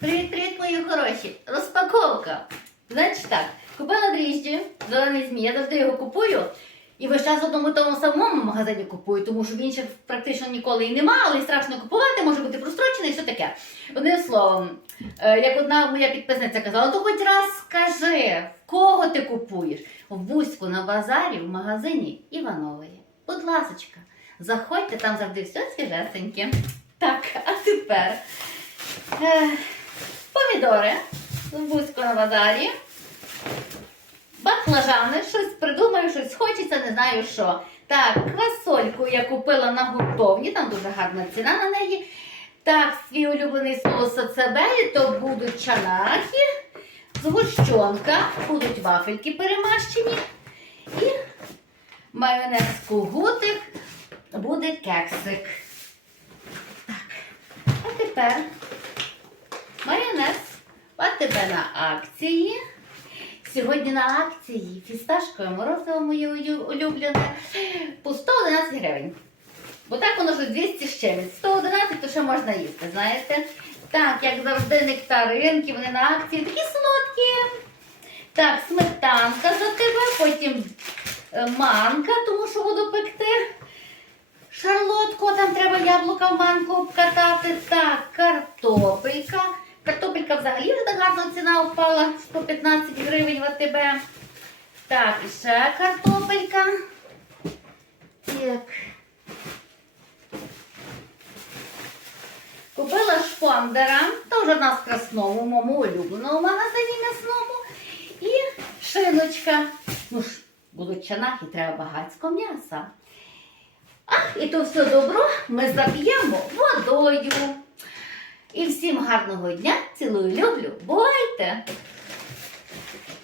Привіт-привіт, мої хороші! Розпаковка. Значить так, купила дріжджі, зелений змій, я завжди його купую. І весь час в одному тому самому магазині купую, тому що в інших практично ніколи і нема, але страшно купувати, може бути прострочений і все таке. Одним словом, е, як одна моя підписниця казала, то хоч раз скажи, в кого ти купуєш? В Бузьку на базарі, в магазині Іванової. Будь ласочка, заходьте, там завжди все свіжесеньке. Так, а тепер помідори в Бузьку на базарі. Баклажани, щось придумаю, щось хочеться, не знаю що. Так, квасольку я купила на гуртовні, там дуже гарна ціна на неї. Так, свій улюблений соус сацебелі, то будуть чанахи, згущенка, будуть вафельки перемащені. І майонез кугутик, буде кексик. Так, а тепер АТБ на акції. Сьогодні на акції фісташкове морозиво моє улюблене по 111 гривень. Бо так воно ж 200 з чимось. 111 то ще можна їсти, знаєте? Так, як завжди, нектаринки, вони на акції такі солодкі. Так, сметанка за тебе, потім е, манка, тому що буду пекти. Шарлотку, там треба яблука в манку обкатати. Так, картопелька. Картопелька взагалі вже ціна впала по 15 гривень в АТБ. Так, і ще картопелька. Так. Купила шпондера, теж в нас в моєму улюбленому магазині м'ясному. І шиночка. Ну ж, будуть чанахи, треба багатсько м'яса. Ах, і то все добро ми заб'ємо водою. І всім гарного дня. Цілую, люблю. Бувайте!